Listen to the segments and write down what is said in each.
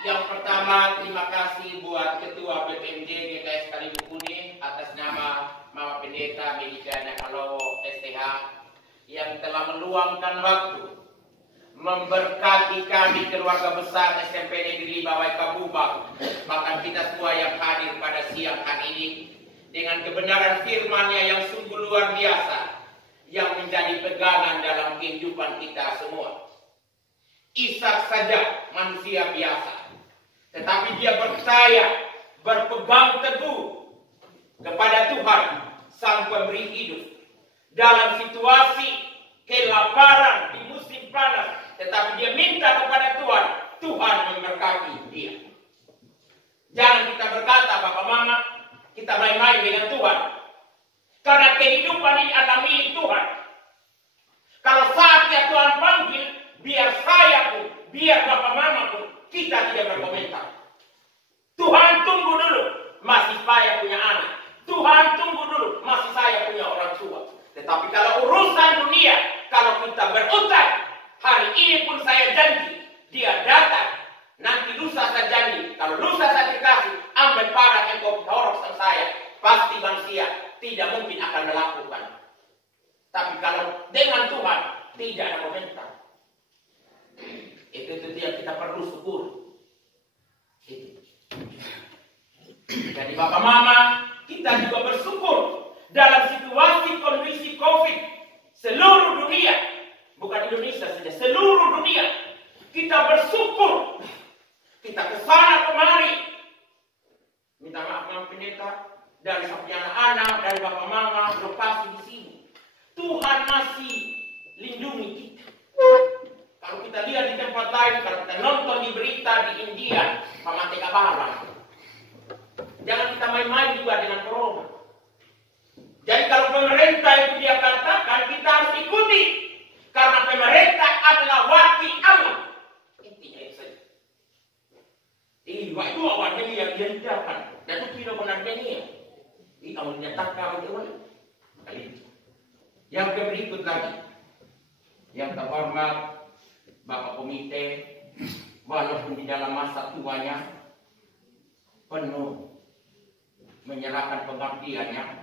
Yang pertama, terima kasih buat Ketua BPMJ GKS Kalibukuni atas nama Mama Pendeta Medicana Kalowo STH yang telah meluangkan waktu memberkati kami keluarga besar SMP Negeri 5 Waikabubak, bahkan kita semua yang hadir pada siang hari ini dengan kebenaran firman-Nya yang sungguh luar biasa yang menjadi pegangan dalam kehidupan kita semua. Ishak saja manusia biasa, tetapi dia percaya, berpegang teguh kepada Tuhan, Sang Pemberi hidup. Dalam situasi kelaparan di musim panas, tetapi dia minta kepada Tuhan, Tuhan memberkati dia. Jangan kita berkata, Bapak Mama, kita main-main dengan Tuhan. Karena kehidupan ini adalah milik Tuhan. Kalau saatnya Tuhan panggil, biar saya pun, biar Bapak Mama pun, kita tidak berkomentar. Tuhan tunggu dulu, masih saya punya anak. Tuhan tunggu dulu, masih saya punya orang tua. Tetapi kalau urusan dunia, kalau kita berutang, hari ini pun saya janji, dia datang. Nanti lusa saya janji, kalau lusa saya dikasih, ambil parang yang kau horok saya, pasti manusia tidak mungkin akan melakukan. Tapi kalau dengan Tuhan, tidak ada komentar. Itu yang kita perlu syukur. Jadi Bapak Mama, kita juga bersyukur dalam situasi kondisi COVID seluruh dunia, bukan Indonesia saja, seluruh dunia. Kita bersyukur. Kita kesana kemari. Minta maaf Mama Pendeta, dari sapi anak-anak, dari Bapak Mama, lokasi di sini. Tuhan masih lindungi kita. Kalau kita lihat di tempat lain, kalau kita nonton di berita di India, Pamate Kabara. Jangan kita main-main juga dengan corona. Jadi kalau pemerintah itu dia katakan, kita harus ikuti. Karena pemerintah adalah wakil Allah. Intinya itu saja. Itu awalnya yang diantarkan. Dan itu tidak benar dunia. Ini kamu menyatakan itu kali. Yang berikut lagi. Yang terhormat Bapak Komite, walaupun di dalam masa tuanya penuh menyerahkan pengabdiannya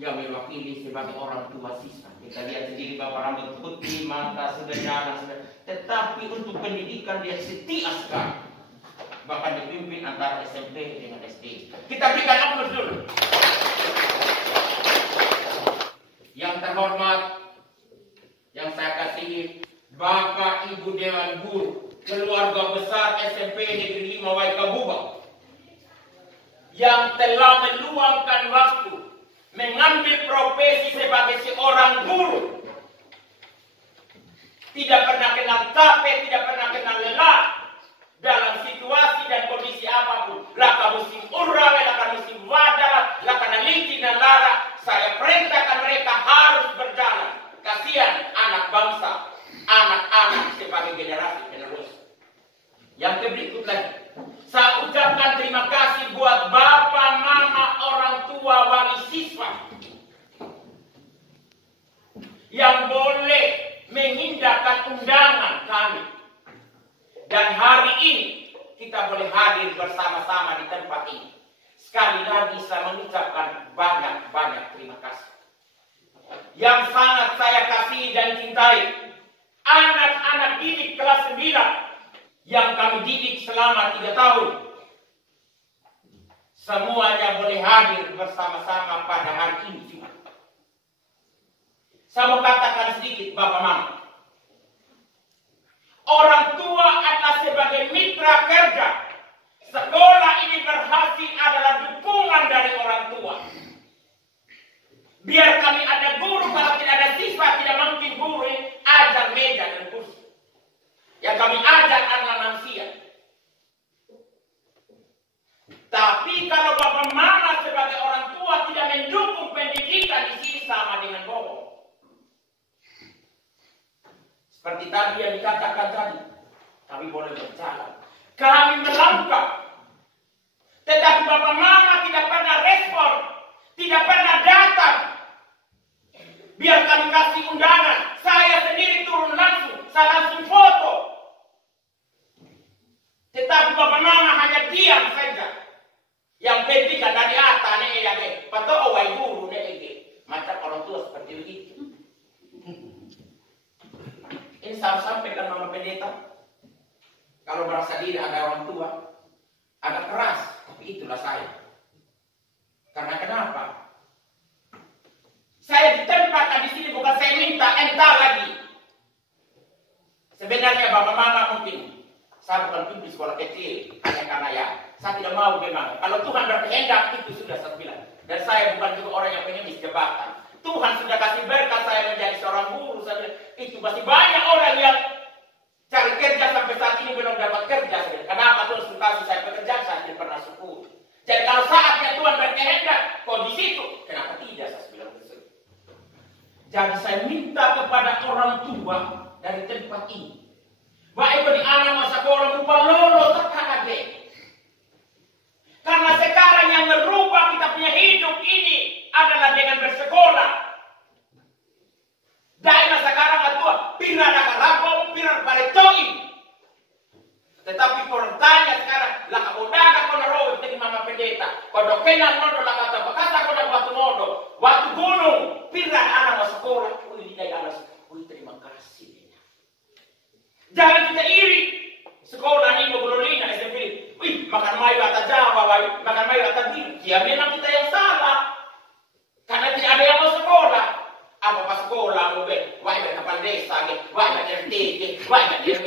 yang mewakili sebagai orang tua siswa. Kita lihat sendiri Bapak rambut putih, mata sederhana, tetapi untuk pendidikan dia setia sekali. Bahkan dipimpin antara SMP dengan SD. Kita berikan aplaus dulu. Yang terhormat, yang saya kasihi, Bapak Ibu Dewan Guru, keluarga besar SMP Negeri 5 Waikabubak, yang telah meluangkan waktu mengambil profesi sebagai seorang guru. Tidak pernah kenal capek, tidak pernah kenal lelah dalam situasi dan kondisi apapun. Laka musim urrawe, laka musim wadara, laka naliti dan lara. Saya perintahkan mereka harus berjalan. Kasihan anak bangsa, anak-anak sebagai generasi penerus. Yang berikut lagi, saya ucapkan terima kasih buat Bapak, Mama, orang tua, wali siswa yang boleh mengindahkan undangan kami. Dan hari ini kita boleh hadir bersama-sama di tempat ini. Sekali lagi saya mengucapkan banyak-banyak terima kasih. Yang sangat saya kasih dan cintai, anak-anak didik kelas 9 yang kami didik selama 3 tahun. Semuanya boleh hadir bersama-sama pada hari ini juga. Saya mau katakan sedikit Bapak Mama. Orang tua adalah sebagai mitra kerja. Sekolah ini berhasil adalah dukungan dari orang tua. Biar kami ada guru, kalau tidak ada siswa, tidak mungkin guru ajar meja dan kursi. Yang kami ajar adalah manusia. Tapi kalau Bapak Mama sebagai orang tua tidak mendukung pendidikan di sini sama dengan bohong. Seperti tadi yang dikatakan tadi, kami boleh berjalan, kami melangkah, tetapi Bapak Mama tidak pernah respon, tidak pernah datang. Biar kami kasih undangan, saya sendiri turun langsung, saya langsung foto. bapak mama hanya diam saja. Yang penting kan dari atas nih yang patau awai guru nih macam orang tua seperti itu. Ini saya sampaikan Mama Pendeta. Kalau merasa diri ada orang tua agak keras, tapi itulah saya. Karena kenapa? Saya ditempatkan di sini bukan saya minta entah lagi. Sebenarnya bapak mama mungkin saya bukan pimpin sekolah kecil hanya karena ya saya tidak mau memang. Kalau Tuhan berkehendak itu sudah saya bilang. Dan saya bukan juga orang yang pengemis jabatan. Tuhan sudah kasih berkat saya menjadi seorang guru. Saya bilang, itu masih banyak orang yang cari kerja sampai saat ini belum dapat kerja. Kenapa Tuhan sudah kasih saya pekerjaan? Saya tidak pernah syukur. Jadi kalau saatnya Tuhan berkehendak, kok di situ? Kenapa tidak? Saya bilang begitu. Jadi saya minta kepada orang tua dari tempat ini. Baik bagi anak masa sekolah upah lolo tekan lagi. Karena sekarang yang merubah kita punya hidup ini adalah dengan bersekolah. Daerah sekarang atua pira nak rabau pira paretoi. Tetapi orang tanya sekarang lah kaudaga kona roh jadi Mama Pendeta. Kau kenal nodo lah kata kata kau dah batu nodo, batu gunung pira anak masa sekolah. Ui dia anak ui terima kasih. Jangan kita iri. Sekolah ini Mogololina SMP. Wih, makan mayu atau Jawa, makan mayu atau gini. Ya memang kita yang salah. Karena tidak ada yang mau sekolah. Apa pas sekolah mau be? Wah, ada kapal desa, wah ada RT, wah ada RW.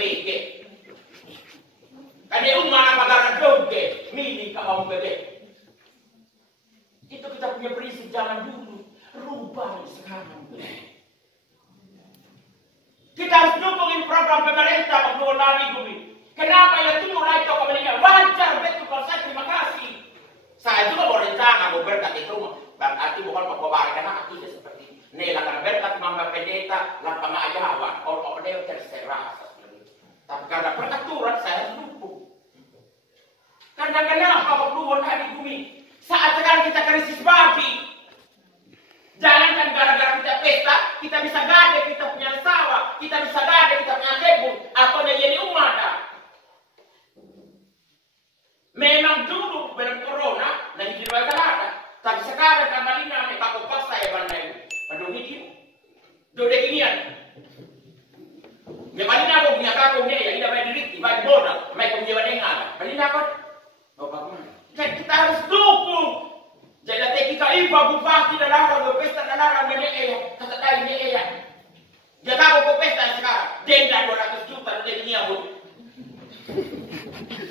Karena umma apa gara doge, mini kau bebe. Itu kita punya prinsip jangan dulu rubah sekarang. Kita harus dukungin program pemerintah pengelolaan bumi. Kenapa ya itu mulai toko meninggal? Wajar betul kalau saya terima kasih. Saya juga berencana mau berkat itu. Berarti bukan pembawa karena hatinya seperti ini. Nih lah berkat Mama Pendeta, lah pengajawan. Orang dia terserah. Tapi karena peraturan saya dukung. Karena kenapa waktu hari bumi? Saat sekarang kita krisis bagi. Jangankan gara-gara kita pesta, kita bisa gade, kita punya sawah, kita bisa gade, kita punya kebun, atau dia jadi umada. Memang dulu belum corona, dan di luar ada. Tapi sekarang kamalina ini takut paksa ya bandai. Aduh ini, dode ginian. Kamalina aku punya kakak punya ya, tidak main diri, baik modal, main punya bandingan. Malina apa? Bapak mana? Kita harus dukung. Jadi kita iba bupati dan larang, pesta dan larang menyeya, kata tadi menyeya. Dia tahu kok pesta sekarang, denda 200 juta dan jadi nyabut.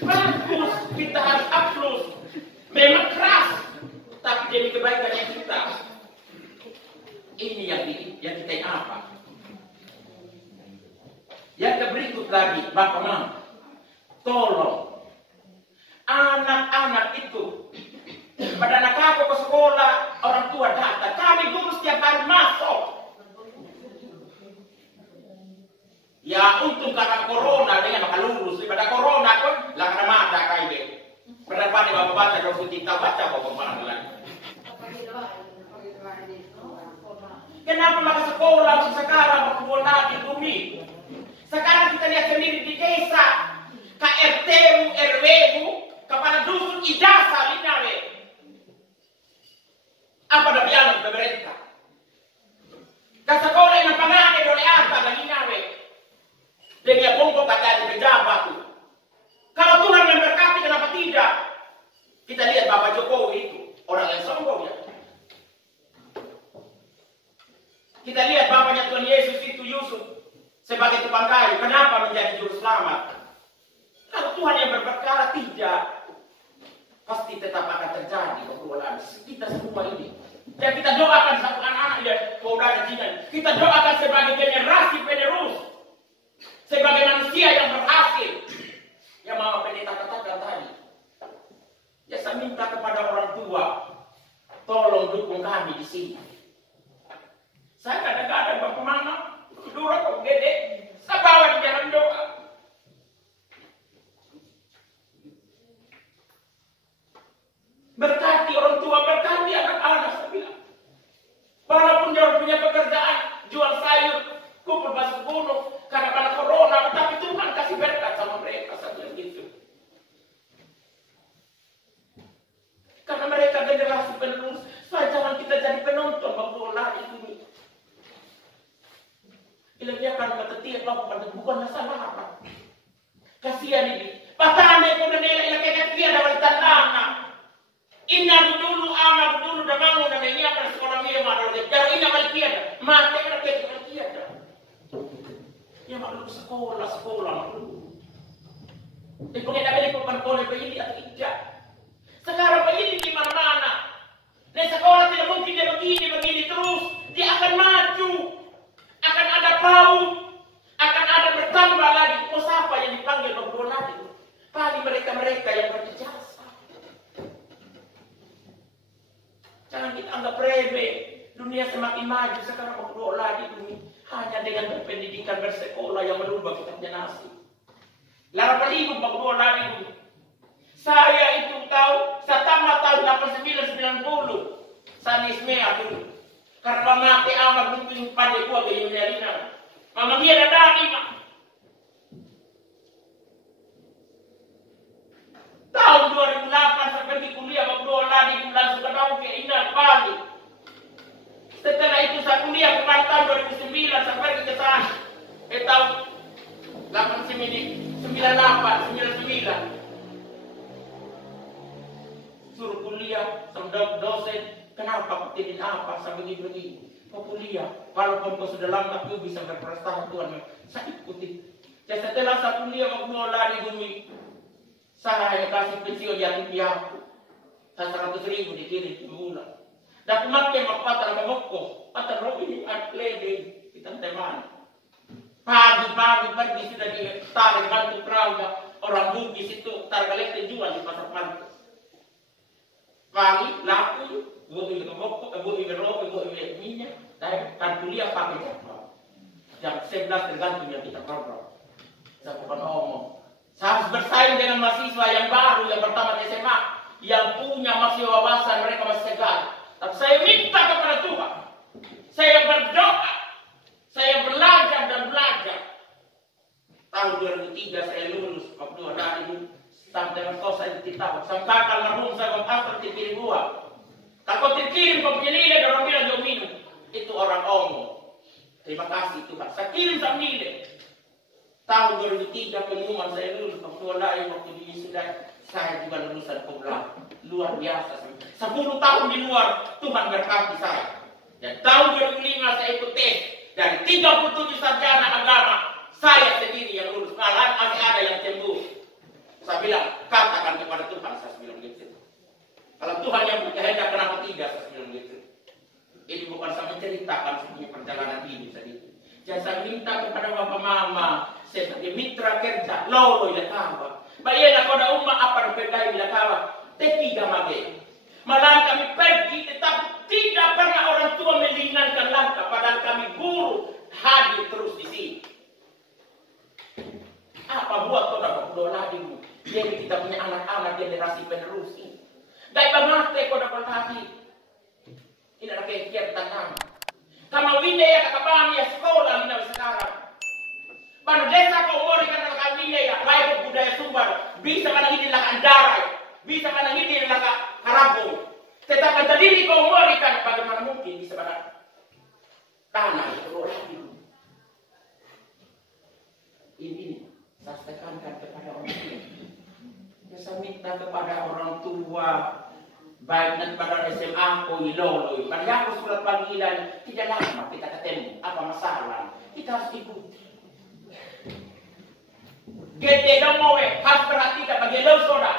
Bagus, kita harus upload. Memang keras, tapi jadi kebaikan yang kita. Ini yang kita apa? Yang berikut lagi, Bapak Mama, tolong anak-anak itu. Pada anak aku ke sekolah, orang tua datang. Kami guru setiap hari masuk. Ya untung karena corona dengan maka lulus. Pada corona pun lah karena mata kayak pada pada bapak baca kalau kita baca bapak mana lagi. Kenapa maka sekolah sekarang berkumpul di bumi? Sekarang kita lihat sendiri di desa, KRT, RW, kepala dusun ijazah linawe. Apa dah bilang pemerintah? Dan sekolah yang pengaruh oleh apa bagi nawe? Dengan pokok kata pejabat tu. Kalau Tuhan memberkati kenapa tidak? Kita lihat Bapak Jokowi itu orang yang sombong ya. Kita lihat bapaknya Tuhan Yesus itu Yusuf sebagai tukang kayu. Kenapa menjadi juru selamat? Kalau Tuhan yang berperkara tidak. Pasti tetap akan terjadi pergaulan kita semua ini. Dan kita doakan satu anak-anak dan saudara Cina. Kita doakan sebagai generasi penerus, sebagai manusia yang berhasil. Yang Mama Pendeta katakan tadi. Ya saya minta kepada orang tua, tolong dukung kami di sini. Saya kadang-kadang Bapak Mama, durang kok gede, saya bawa di dalam doa. Berkati orang tua, berkati anak-anak saya bilang. Walaupun dia punya pekerjaan, jual sayur, kumpul batu gunung, karena corona, tapi Tuhan kasih berkat sama mereka, saya bilang gitu. Patane ko na nila ilakay kaya na walitandana. Ina dulu ama dulu da mangu na niya para sekolah niya madol. Pero ina malkiya na. Mate na kaya malkiya na. Ya maklum sekolah maklum. Ito kaya nabili ko panpone pa hindi at idya. Sekarang pa hindi di mana-mana. Na sekolah tidak mungkin dia begini terus. Dia akan maju. Akan ada PAUD. Akan ada bertambah lagi. Oh siapa yang dipanggil berdua lagi? Paling mereka-mereka yang berjasa. Jangan kita anggap remeh. Dunia semakin maju sekarang berdua lagi. Hanya dengan berpendidikan bersekolah yang merubah kitabnya nasib. Lara paligod berdua lagi. Saya itu tahu setama tahun 8990 sa Nismea dulu. Karena mati amat mungkin pada gua ke Yunarina. Mama dia ada dati mak. Tahun 2008 saya pergi kuliah berdua lagi langsung ke tahun ke Indah Bali. Setelah itu saya kuliah kemarin tahun 2009 saya pergi ke sana. Tahun 98, 99. Suruh kuliah sama dosen, kenapa kutipin apa sampai begini? Kau kuliah, walaupun kau sudah lama kau bisa berprestasi Tuhan. Saya ikuti. Ya setelah saya kuliah mau lari bumi, saya hanya kasih pensiun yatim piatu. Saya 100.000 dikirim sebulan. Dan kemarin makpatan kemoko, patah roh ini atlede kita teman. Pagi-pagi pergi sudah ditarik bantu perahu orang Bugis itu targalet jual di pasar Pantai. Pagi, laku, buat kemoko, buat rokok, buat minyak, dan kan kuliah pakai jam 11 tergantung yang kita program. Saya bukan ngomong. Saya harus bersaing dengan mahasiswa yang baru, yang pertama di SMA, yang punya masih wawasan, mereka masih segar. Tapi saya minta kepada Tuhan, saya berdoa, saya belajar dan belajar. Tahun 2003 saya lulus, waktu ada ini. Sampai kau saya dititawag. Sampai kakal marunong sa mag-after tikirin buha. Takot tikirin kung pinilin na ramila domino. Itu orang Ongo. Terima kasih Tuhan. Sa kirim sa mili. Tahun 2003 pengumuman saya lulus. Waktu wala yung waktu di Sudan. Saya juga lulusan pemula. Luar biasa. 10 tahun di luar. Tuhan berkati saya. Dan tahun 2005 saya ikut tes. Dari 37 sarjana agama. Saya sendiri yang lulus. Malahan masih ada yang cemburu. Saya bilang, katakan kepada Tuhan, saya bilang gitu. Kalau Tuhan yang berkehendak, kenapa tidak, saya bilang gitu. Ini bukan saya menceritakan sebuah perjalanan hidup saya itu. Jadi saya minta kepada bapak mama, saya sebagai mitra kerja, lolo ilakawa. Bayar kepada umat apa yang berdaya ilakawa. Tidak mage. Malah kami pergi, tetapi tidak pernah orang tua meringankan langkah. Padahal kami guru hadir terus di sini. Apa buat kau dapat lagi? Jadi kita punya anak-anak generasi penerus ini. Dahil pamate ko dapat hati. Ini adalah kegiatan kami. Kama winaya kakabang ya sekolah linaw sekarang. Pano desa ko umori ka na kakawinaya, layo budaya sumbar, bisa ka nang hindi nakaandaray, bisa ka nang hindi nakakaragong. Tetapi tadiri ko umori ka, bagaimana mungkin bisa ka tanah itu lagi. Ini saya tekankan kepada orang tua. Saya minta kepada orang tua, baik daripada SMA o iloloy. Pada ako surat panggilan, tidak lama kita ketemu. Apa masalah? Kita harus ikuti. Gede dong mau harus perhatikan bagi lo saudara.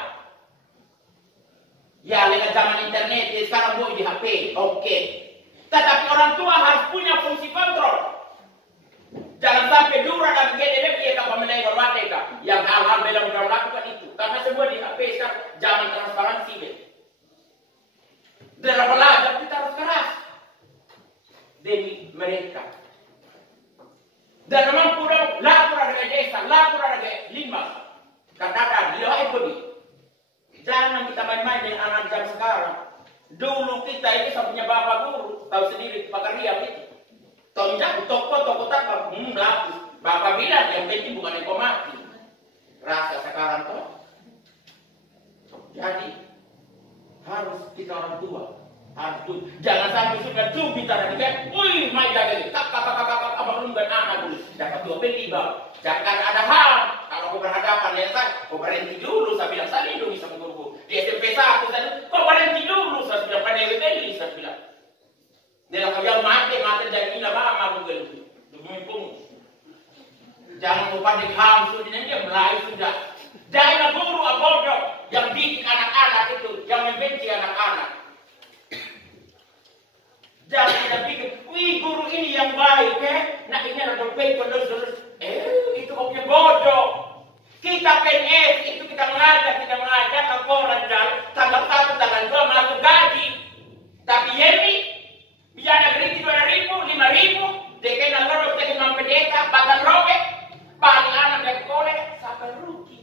Ya, lewat zaman internet, sekarang boleh di HP, oke. Tetapi orang tua harus punya fungsi kontrol. Jangan sampai dura dan gede dia kapal menengok mereka yang hal-hal bela mudah melakukan itu. Karena semua di HP sekarang zaman transparansi. Dalam belajar kita harus keras demi mereka. Dan memang kurang lapor ada desa, lapor ada lima. Katakan dia ikut. Jangan kita main-main dengan anak jam sekarang. Dulu kita itu punya bapak guru, tahu sendiri pekerja itu. Tonjak, toko tak lapis. Bapak bilang yang penting bukan yang mati. Rasa sekarang tuh. Jadi harus kita orang tua. Harus jangan sampai sudah tuh kita lagi kan. Wih, mai jaga kakak belum anak dulu. Dapat 2 beli bang. Jangan ada hal kalau kau berhadapan dengan saya, kau berhenti peito lulus. Itu kau punya bodoh. Kita PNS itu kita mengajak ke koran dan tanggal 1, tanggal 2 masuk gaji. Tapi Yemi, biar negeri 2.000, 5.000, dekena lorok dengan mempedeka, bahkan robek, paling anak dari sekolah sampai rugi.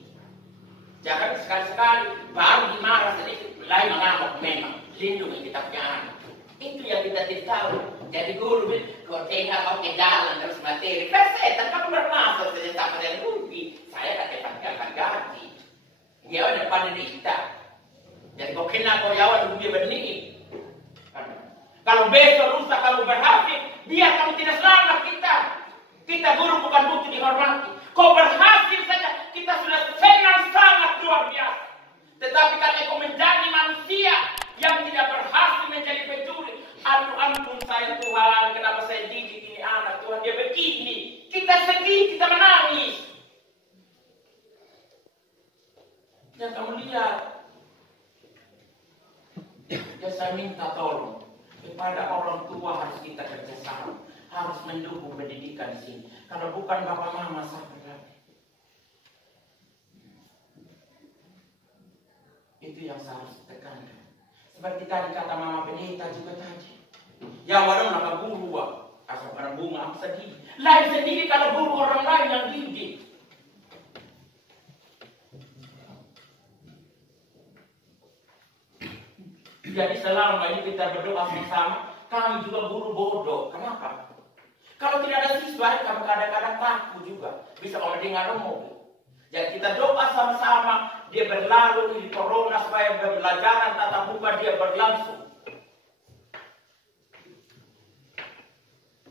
Jangan sekali-sekali baru dimarah sedikit, mulai mengamuk memang. Lindungi kita punya anak. Itu yang kita tidak tahu. Jadi guru kau tengah kau ke jalan terus materi. Persetan kamu bermasuk saja sampai dari rugi. Saya tak dapatkan gaji. Dia ada penderita. Jadi kau kena kau jawab dunia benih. Kalau besok lusa kamu berhasil, biar kamu tidak selamat kita. Kita guru bukan butuh dihormati. Kau berhasil saja, kita sudah senang sangat luar biasa. Tetapi kalau kau menjadi manusia yang tidak berhasil menjadi pencuri, ampun saya Tuhan, kenapa saya didik ini anak Tuhan dia begini. Kita sedih, kita menangis. Dan kamu lihat, ya saya minta tolong kepada orang tua harus kita kerjasama, harus mendukung pendidikan di sini. Kalau bukan bapak mama siapa lagi? Itu yang saya harus tekankan. Seperti tadi kata mama pendeta juga tadi. Ya walau nak guru asal barang bunga aku sedih. Lain sendiri kalau guru orang lain yang didik. Jadi selama ini kita berdoa bersama, kami juga guru bodoh. Kenapa? Kalau tidak ada siswa, kami kadang-kadang takut juga. Bisa orang dengar mobil. Jadi kita doa sama-sama, dia berlalu di corona supaya pembelajaran tatap muka dia berlangsung.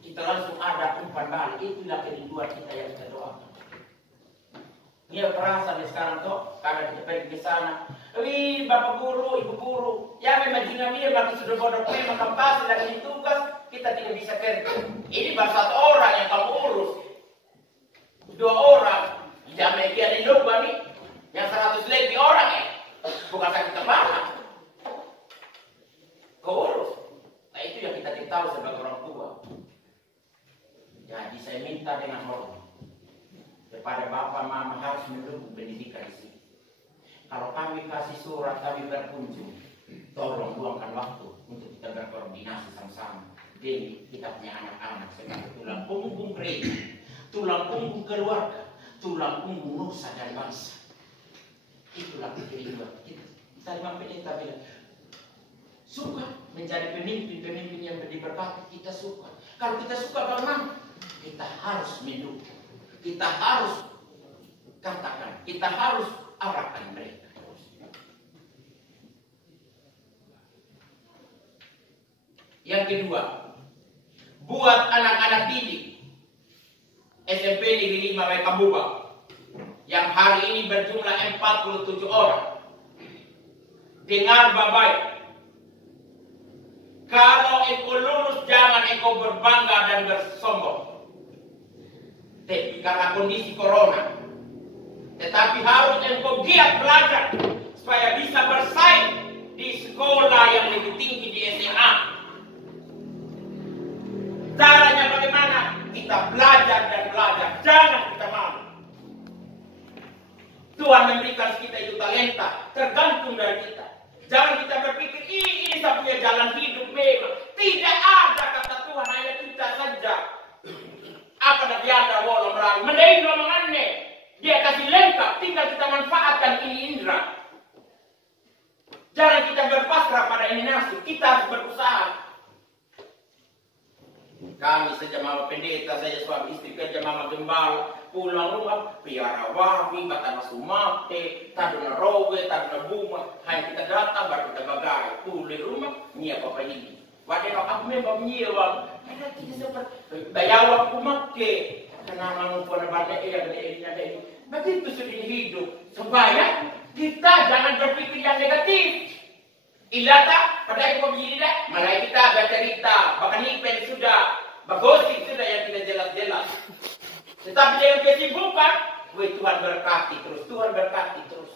Kita langsung ada umpan balik. Itulah kerinduan kita yang kita doakan. Dia perasaan sekarang toh, karena kita pergi ke sana. Bapak guru, ibu guru, ya memang jingamir, maka sudah bodoh memang pasti lagi tugas, kita tidak bisa kerja. Ini baru 1 orang yang kamu urus. 2 orang, jangan mekian di lupa nih, yang 100 lebih orang ya, bukan kita banyak. Kau urus. Nah itu yang kita tidak tahu sebagai orang tua. Jadi saya minta dengan hormat kepada bapak mama harus mendukung pendidikan di sini. Kalau kami kasih surat, kami berkunjung, tolong luangkan waktu untuk kita berkoordinasi sama-sama. Jadi kita punya anak-anak sebagai tulang punggung gereja, tulang punggung keluarga, tulang punggung nusa dan bangsa. Itulah keinginan kita. Tadi Bang Pendeta bilang, suka menjadi pemimpin yang diberkati, kita suka. Kalau kita suka bagaimana? Kita harus mendukung. Kita harus katakan, kita harus arahkan mereka. Yang kedua, buat anak-anak didik SMP Negeri 5 Mekabuba yang hari ini berjumlah 47 orang. Dengar baik-baik. Kalau engkau lulus jangan engkau berbangga dan bersombong. Tapi karena kondisi corona. Tetapi harus engkau giat belajar supaya bisa bersaing di sekolah yang lebih tinggi di SMA. Caranya bagaimana? Kita belajar dan belajar. Jangan kita malu. Tuhan memberikan kita itu talenta. Tergantung dari kita. Jangan kita berpikir ini saya punya jalan hidup memang. Tidak ada kata Tuhan, hanya kita saja. Apa nabi anda walau meraih. Mending romangannya. Dia kasih lengkap. Tinggal kita manfaatkan ini indera. Jangan kita berpasrah pada ini nasib. Kita harus berusaha. Kami saja mama pendeta, saja suami istri kerja mama gembala, pulang rumah, piara wabi, batang sumate, taduna rowe, taduna bunga, hanya kita datang baru kita bagai, pulang rumah, nia papa ini. Wadah aku memang nyiwang, karena kita seperti bayawak kumake, karena mengumpul banyak ini. Begitu sudah hidup, supaya kita jangan berpikir yang negatif. Ilata, pada aku begini dah, malah kita bercerita, bahkan nipen sudah, bagosip sudah yang tidak jelas-jelas. Tetapi dengan kesibukan, Tuhan berkati terus, Tuhan berkati terus.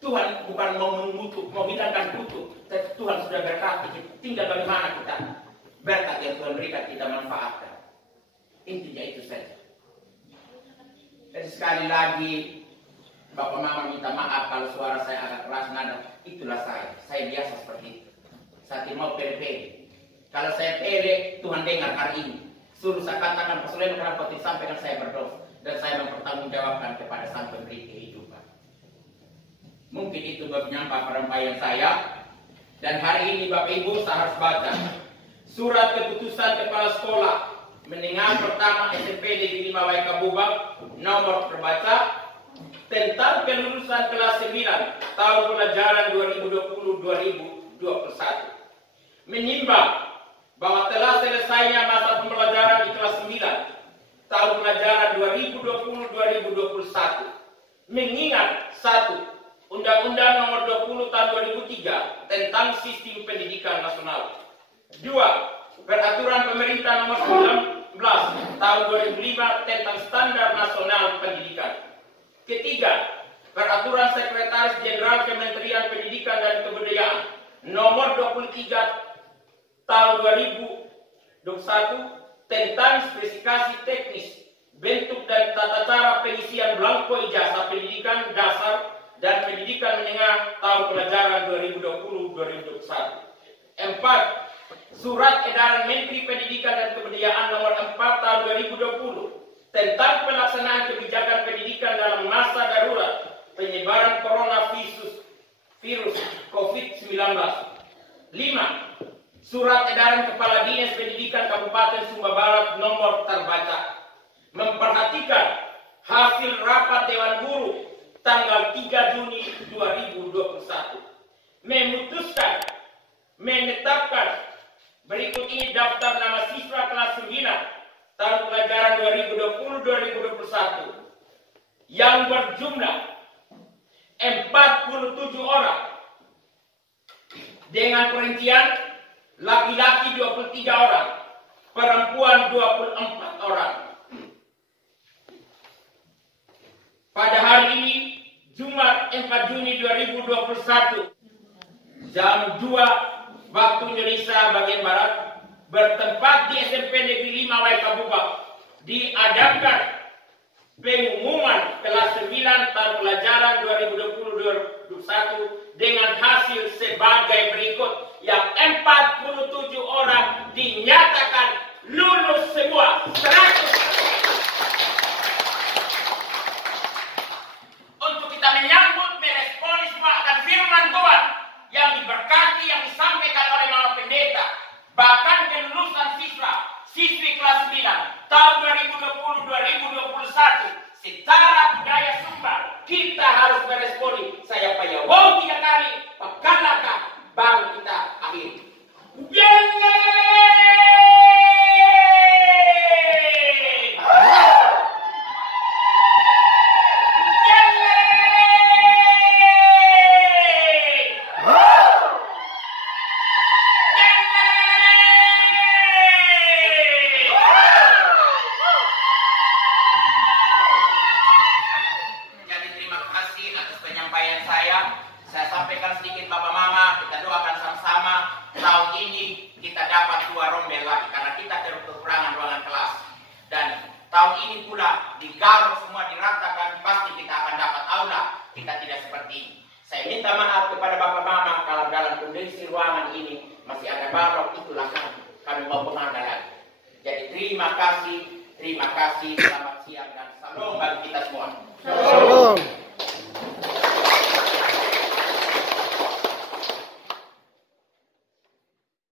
Tuhan bukan mau mengutuk, mau hilangkan kutuk, tapi Tuhan sudah berkati. Tinggal bagaimana kita berkat yang Tuhan berikan kita manfaatkan. Intinya itu saja. Jadi sekali lagi, Bapak Mama minta maaf kalau suara saya agak keras nada. Itulah saya. Saya biasa seperti itu. Saya tidak mau pede-pede. Kalau saya pede, Tuhan dengar hari ini. Suruh saya katakan, Pak Sulaiman kenapa tidak sampaikan saya berdoa. Dan saya mempertanggungjawabkan kepada Sang Pemberi kehidupan. Mungkin itu menyampaikan penyampaian saya. Dan hari ini Bapak Ibu saya harus baca surat keputusan kepala sekolah menengah pertama SMP Negeri 5 Waikabubak nomor terbaca tentang kelulusan kelas 9 tahun pelajaran 2020-2021. Menimbang bahwa telah selesainya masa pembelajaran di kelas 9 tahun pelajaran 2020-2021. Mengingat 1. Undang-Undang Nomor 20 Tahun 2003 tentang Sistem Pendidikan Nasional. 2. Peraturan Pemerintah Nomor 19 Tahun 2005 tentang Standar Nasional Pendidikan. Ketiga, Peraturan Sekretaris Jenderal Kementerian Pendidikan dan Kebudayaan Nomor 23 Tahun 2021 tentang spesifikasi teknis, bentuk dan tata cara pengisian belangko ijazah pendidikan dasar dan pendidikan menengah tahun pelajaran 2020-2021. 4. Surat Edaran Menteri Pendidikan dan Kebudayaan Nomor 4 Tahun 2020 tentang pelaksanaan kebijakan pendidikan dalam masa darurat penyebaran coronavirus COVID-19. 5. Surat Edaran Kepala Dinas Pendidikan Kabupaten Sumba Barat nomor terbaca memperhatikan hasil rapat Dewan Guru tanggal 3 Juni 2021 memutuskan menetapkan berikut ini daftar nama siswa kelas 9 tahun pelajaran 2020-2021 yang berjumlah 47 orang dengan perincian laki-laki 23 orang, perempuan 24 orang. Pada hari ini Jumat 4 Juni 2021 jam 2 waktu Indonesia bagian Barat bertempat di SMP Negeri 5 Waikabubak diadakan pengumuman kelas 9 tahun pelajaran 2020-2021 dengan hasil sebagai berikut yang 47 orang dinyatakan lulus semua 100%. Menyambut, meresponi semua akan firman Tuhan yang diberkati, yang disampaikan oleh Mama Pendeta. Bahkan kelulusan siswi kelas 9 tahun 2020-2021 secara budaya Sumba kita harus meresponi. Saya payah wow 3 kali, pakalaka baru kita akhiri. Saya sampaikan sedikit Bapak Mama, kita doakan sama-sama tahun ini kita dapat 2 rombel lagi karena kita kekurangan ruangan kelas. Dan tahun ini pula digaruk semua diratakan, pasti kita akan dapat aula. Kita tidak seperti ini. Saya minta maaf kepada Bapak Mama kalau dalam kondisi ruangan ini masih ada barok, itulah kami mau penanda lagi. Jadi terima kasih, selamat siang dan salam bagi kita semua. Salam.